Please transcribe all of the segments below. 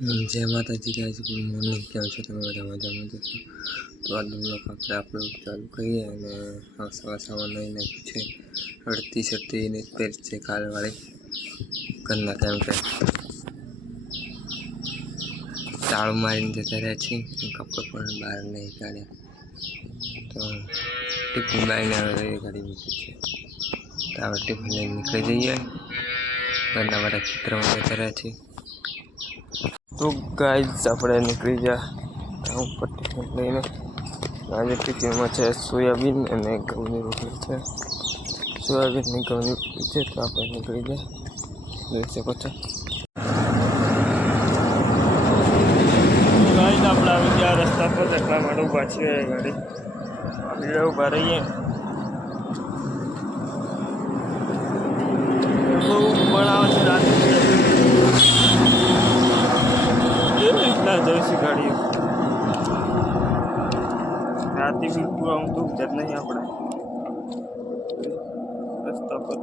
जय माता जी guys, good morning. क्या છે તમે બધા મજામાં છો? તો આજનો બ્લોગ આપણે અપલોડ ચાલુ કરીએ અને સવા નહીં નાખ્યું છે. હળતી સળતી પેર છે કાલવાળી ઘરના કેમ કે તાળું મારીને જતા રહ્યા છીએ. કપડો પણ બહાર નહીં કાઢ્યા તો ટિફિન બાઈને આવે ગાડી મૂકી છે. તો આપણે ટિફિન લઈને નીકળી જઈએ. ઘરના બધા ચિત્રમાં જતા રહ્યા છીએ. तो गाइस આપણે નીકળી ગયા કામ પર ટિફિન લઈને. આજે ટિફિનમાં છે સોયાબીન અને ઘઉંની રોટલી છે. સોયાબીન ની ઘઉંની રોટલી છે તો આપણે નીકળી ગયા. જોઈ શકો છો ગાઈસ આપણે આવી ગયા રસ્તા પર. એટલા માટે ઊભા છીએ ગાડી આપણે ઊભા રહીએ. બહુ બનાવે છે રાતે જોઈશું ગાડીઓ રાતે બિલકુલ આમ તો જ નહીં આપણે રસ્તા પર.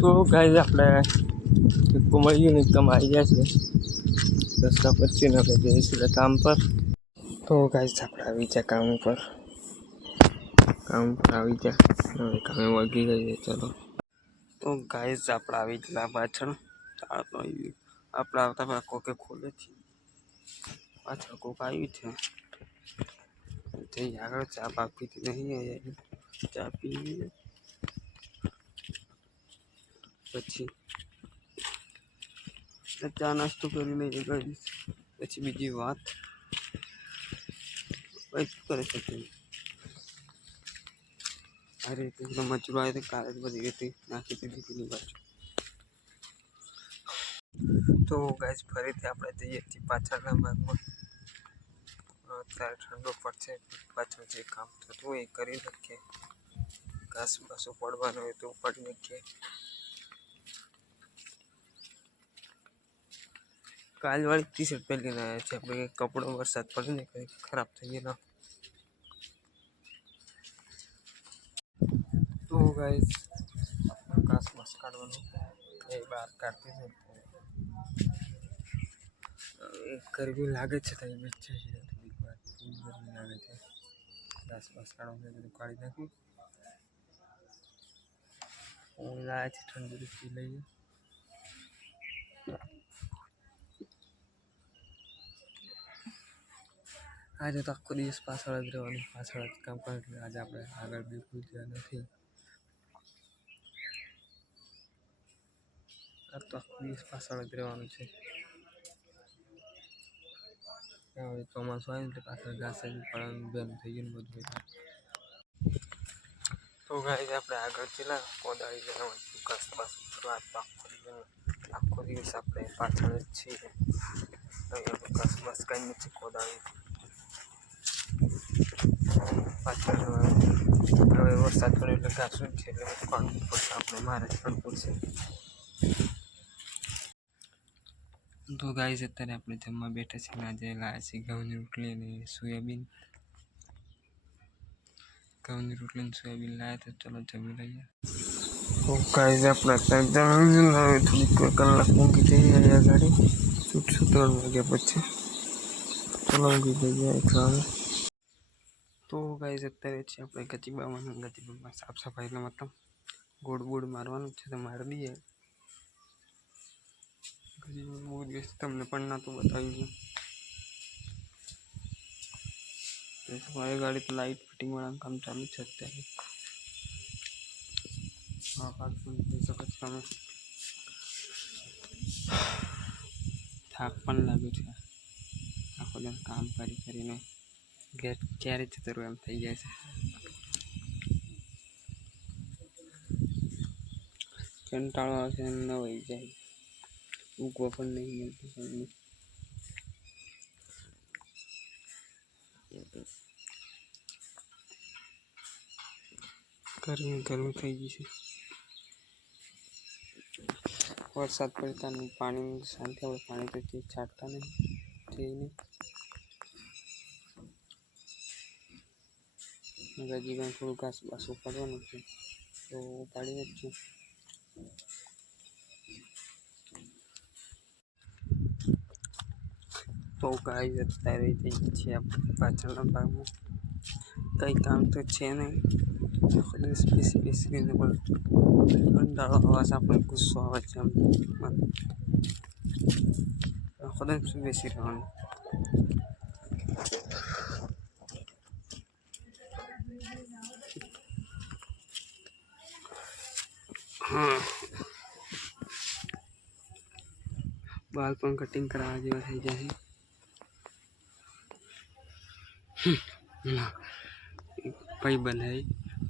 તો ગાઈસ આપણે મળ્યું ને એકદમ આવી ગયા છે રસ્તા પર છે ને આપણે જઈશું કામ પર. તો ગાઈસ આપણે આવી ગયા કામ પર આવી ગયા. હવે કામે વળગી ગઈએ. ચલો તો ગાઈસ આપણે આવી ગયા પાછળ. આપણે આવતા પહેલા કોકે ખોલે છે. પાછળ કોક આવ્યું છે જઈ આગળ ચા બા પીતી નહીં. ચા પી પછી ચા નાસ્તો કરી લઈએ ગાઈસ. પછી બીજી વાત કરે છે. અરે પેલો મચરો આવે તો કાલે બધી રીતે નાખી દીધી પેલી બાજુ. તો ગાઈસ ફરીથી આપણે જઈએ છીએ પાછળના ભાગમાં. અત્યારે ઠંડો પડશે. પાછળ જે કામ થતું હોય એ કરી નાખીએ. ઘાસ બાસો પડવાનો હોય તો ઉપાડી નાખીએ. કાલવાળી ટી શર્ટ પહેરીને આવ્યા છે આપણે. કપડો વરસાદ પડે ને કંઈ ખરાબ થઈ ગયેલો. તો ગાઈસ ઘાસ બાસ કાઢવાનું એ બહાર કાઢતી છે. ગરમી લાગે છે તો એમ જ છે. થોડીક વાર ખૂબ ગરમી લાગે છે. ઘાસ બાસ કાઢવાનું બધું કાઢી નાખ્યું. હું લાવે છે ઠંડી પી લઈએ. આજે તો આખો દિવસ પાછળ જ રહેવાનું. પાછળ જ કામ કરે એટલે આજે આપણે આગળ બિલકુલ ધ્યાન નથી. આ તો આખો દિવસ પાછળ જ રહેવાનું છે. હવે ચોમાસું આવે એટલે પાછળ ઘાસ જ પડવાનું બેન થઈ ગયું બધું. તો ગાઈસ આપણે આગળ ચલા કોદાળી જવાનું ઘાસ પાસ આખો દિવસ આપણે પાછળ જ છીએ. ઘાસ બાસ કઈ નથી. કોદાળી પાછળ હવે વરસાદ પડે એટલે ઘાસ જ છે એટલે પાણી પડશે. આપણે મારે પણ પડશે. તો ગાઈસ અત્યારે આપણે જમવા બેઠા છીએ. આજે લાવ્યા છીએ ઘઉંની રોટલી અને સોયાબીન. ઘઉંની રોટલી અને સોયાબીન લાવ્યા તો ચલો જમી લઈએ. તો ગાઈસ આપણે અત્યારે જમી થોડીક કલાક મૂકી જઈએ અહીંયા ગાડી. 3 વાગ્યા પછી ચલો મૂકી જઈએ કામ. તો ગાઈસ અત્યારે છે આપણે ગચીબામાં સાફ સફાઈનો મતલબ ગોળ બોળ મારવાનું છે તો મારી દઈએ. બહુ દિવસ તમને પણ નહોતું બતાવ્યું. મારી ગાડી તો લાઇટ ફિટિંગ વાળાનું કામ ચાલુ છે અત્યારે. જોઈ શકો છો તમે. થાક પણ લાગ્યું છે આખો દિવસ કામ કરીને. ઘેર ક્યારે જતો રહું એમ થઈ જાય છે. કંટાળો આવશે એમ ન વહી જાય. ઊંઘવા પણ નહીં મળતું. ગરમી થઈ ગઈ છે. વરસાદ પડતા નહીં પાણીની શાંતિ. આપણે પાણી તો છાંટતા નહીં જઈને. હજી પણ થોડું ઘાસ બાસ ઉપાડવાનું છે તો ઉપાડી જ છું. તો ગાઈસ અત્યારે જઈએ છીએ આપણે પાછળના ભાગમાં. કંઈ કામ તો છે નહીં, બેસીને પણ કંટાળો અવાજ આપણે ગુસ્સો આવે છે. ખુદ શું બેસી રહેવાનું. હા, बाल पण कटिंग करा जेवा થઈ જશે. भाई बनाई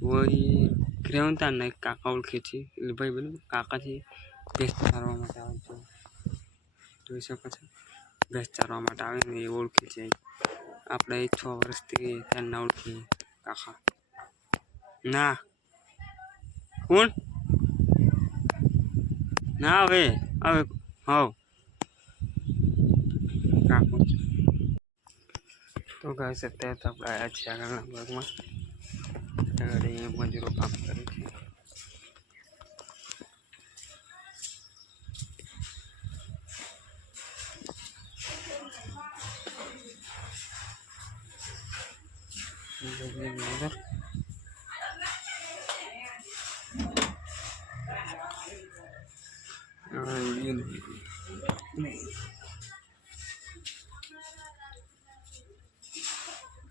वही क्रेवंता नहीं काका ओळखे છે એટલે ભાઈ બન કાકા છે ભેંસ ચારવા માટે આવે છે. જોઈ શકો છો ભેંસ ચારવા માટે આવે ને એ ઓળખે છે. આપણે 6 વર્ષથી ત્યાં ઓળખીએ કાકા. ના કોણ ના હવે હવે હાવ કાકો. તો ગાઈસ અત્યારે તો આપણે આવ્યા છીએ આગળના ભાગમાં. આગળ અહીંયા મજૂરો કામ કરે છે.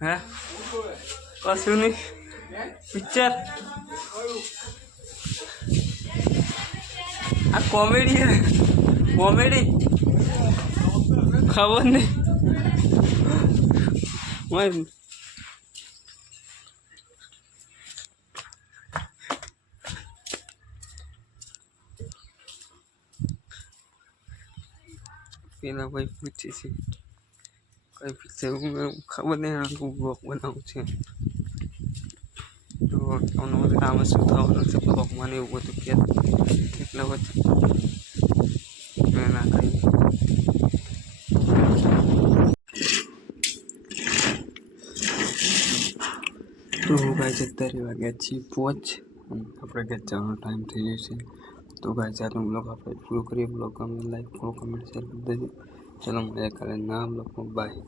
હે કશું નહીં પિક્ચર આ કોમેડી કોમેડી ખબર નહીં પેલા ભાઈ પૂછે છે કઈ પિક્ચર ખબર નહીં બ્લોગ બનાવું છે. તો આનું બધું કામ શું થવાનું છે બ્લોગમાં ને એવું બધું કે એટલે પછી મેં ના કહી. તો ગાઈસ અત્યારે વાગ્યા છીએ 5. આપણે ઘરે જવાનો ટાઈમ થઈ ગયો છે. તો ગાઈસ આજનો બ્લોગ આપણે પૂરો કરીએ. બ્લોગ ગમે લાઈક ફોલો કમેન્ટ શેર કરી દેજો. ચલો મળીએ કાલે નવા બ્લોગમાં. બાય.